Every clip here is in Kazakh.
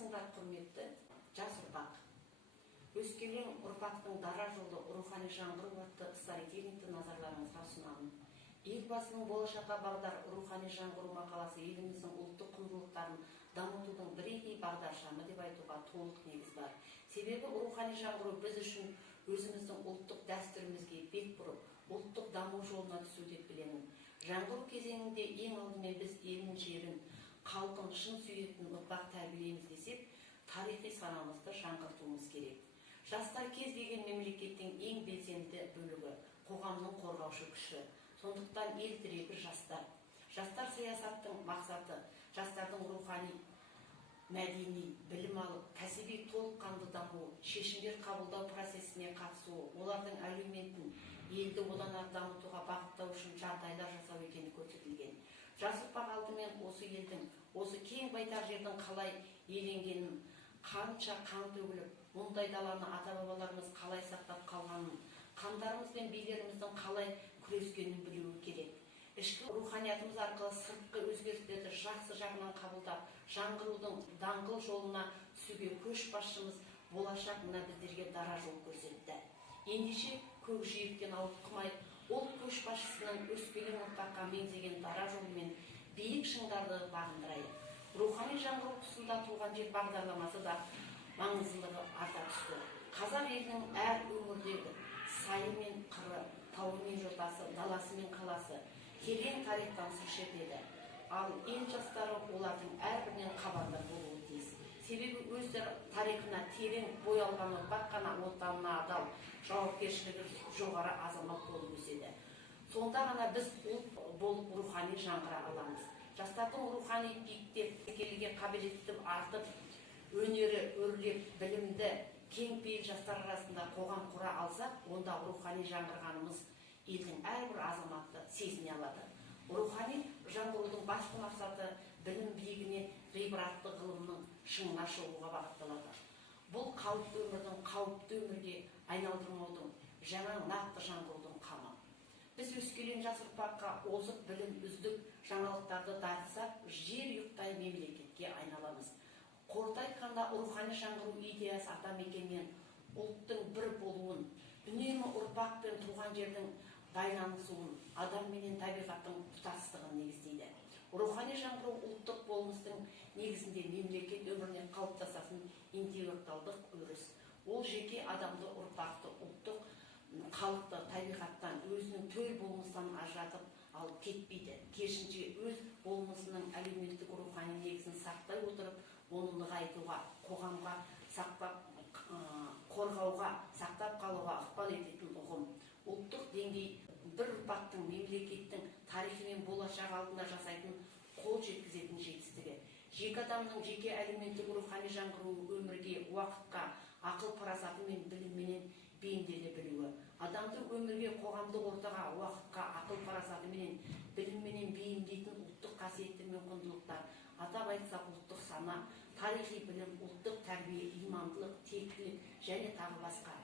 Армысыңдар құрметті жас ұрпақ. Өскелең ұрпақтың дара жолы рухани жаңғыру атты стратегияны назарларыңызға ұсынамын. Елбасының болашаққа бағдар рухани жаңғыру мақаласы еліміздің ұлттық құндылықтарын дамытудың бірегей бағдаршамы деп айтуға толық негіз бар. Себебі рухани жаңғыру біз үшін өзіміздің ұлттық дәстүрімізге бет бұрып, ұлттық даму жолына түсу деп білемін. Жаңғыру кезеңінде ең алдымен біз елін, жерін, халқын шын сүйетін ұрпақ тәрбиелейміз десек, тарихи санамызды жаңғыртуымыз керек. Жастар кез келген мемлекеттің ең белсенді бөлігі, қоғамның қорғаушы күші. Сондықтан ел тірегі жастар. Жастар саясаттың мақсаты жастардың рухани, мәдени, білім алып, кәсіби толыққанды дамуы, шешімдер қабылдау процесіне қатысуы, олардың әлеуметін, елді одан ары дамытуға бағыттау үшін жағдайлар жасау екені көрсетілген. Жас ұрпақ алдымен осы елдің, осы кең байтақ жердің қалай иеленгенін, қанша қан төгіліп, мұндай даланы ата-бабаларымыз қалай сақтап қалғанын, қандарымыз бен билеріміздің қалай күрескенін білуі керек. Ішкі руханиятымыз арқылы сыртқы өзгерістерді жақсы жағынан қабылдап, жаңғырудың даңғыл жолына түсуге көшбасшымыз болашақ мына біздерге дара жол көрсетті. Ендеше көкжиектен ауытқымай, ол көшбасшысының өскелең ұрпаққа меңзеген дара жолымен биік шыңдарды бағындырайық. Рухани жаңғыру тұсында туған жер бағдарламасы да маңыздылығы арта түсті. Қазақ елінің әр өңірдегі сайы мен қыры, тауы мен жотасы, даласы мен қаласы терең тарихтан сыр шертеді. Ал ел жастары олардың әрбірінен хабардар болуы тиіс. Себебі өз тарихына терең бой алған ұрпақ қана отанына адал, жауапкершілігі жоғары азамат болып өседі. Сонда ғана біз ұлт болып рухани жаңғыра аламыз. Жастардың рухани биіктеп, келуге қабілетті артып, өнері өрлеп, білімді кең пейіл жастар арасында қоғам құра алсақ, онда рухани жаңғырғанымыз елдің әрбір азаматы сезіне алады. Рухани жаңғырудың басты мақсаты білім биігіне, ғибратты ғылымның шыңына шығуға бағытталады. Бұл қауіпті өмірдің қауіпті өмірге айналдырмаудың, жаңа нақты жаңғырудың қамы. Біз өскелең жас ұрпаққа озық білім, үздік жаңалықтарды дарытсақ, жер ұйықтай мемлекетке айналамыз. Қорыта айтқанда, рухани жаңғыру идеясы атамекенмен ұлттың бір болуын, үнемі ұрпақ пен туған жердің байланысуын, адам менен табиғаттың тұтастығын негіздейді. Рухани жаңғыру ұлттық болмыстың негізінде мемлекет өміріне қалыптасатын интеллектуалдық өріс. Ол жеке адамды, ұрпақты, ұлттық халықты табиғаттан, өзінің төл болмыстан ажыратып алып кетпейді. Керісінше өз болмысының әлеуметтік рухани негізін сақтай отырып, оны нығайтуға, қоғамға қорғауға, сақтап қалуға ықпал ететін ұғым. Ұлттық деңгей бір ұрпақтың, мемлекеттің тарихы мен болашақ алдында жасайтын қол жеткізетін жетістігі. Жеке адамның жеке әлеуметтік рухани жаңғыруы өмірге, уақытқа, ақыл парасаты мен білімменен бейімделе білуі. Адамды өмірге, қоғамдық ортаға, уақытқа, ақыл парасаты менен білімменен бейімдейтін ұлттық қасиеттер мен құндылықтар, атап айтсақ ұлттық сана, тарихи білім, ұлттық тәрбие, имандылық, тектілік және тағы басқа.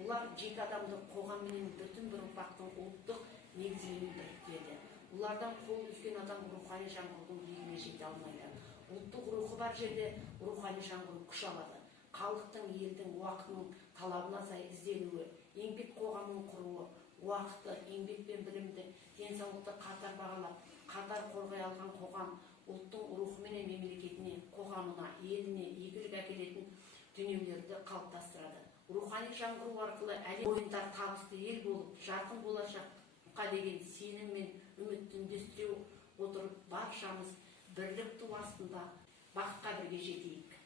Бұлар жеке адамды қоғам менен бүтін бір ұрпақтың ұлттық негізімен біріктіреді. Бұлардан қол үзген адам рухани жаңғырудың биігіне жете алмайды. Ұлттық рухы бар жерде рухани жаңғыру күш алады. Халықтың, елдің, уақытының талабына сай ізденуі, еңбек қоғамын құруы, уақыты, еңбек пен білімді, денсаулықты қатар бағалап, қатар қорғай алған қоғам ұлттың рухы мен мемлекетіне, қоғамына, еліне игілік әкелетін дүниелерді қалыптастырады. Рухани жаңғыру арқылы әлем бойында табысты ел болып, жарқын болашаққа деген сенім мен үмітті үндестіре отырып, баршамыз бірлік ту астында бақытқа бірге жетейік.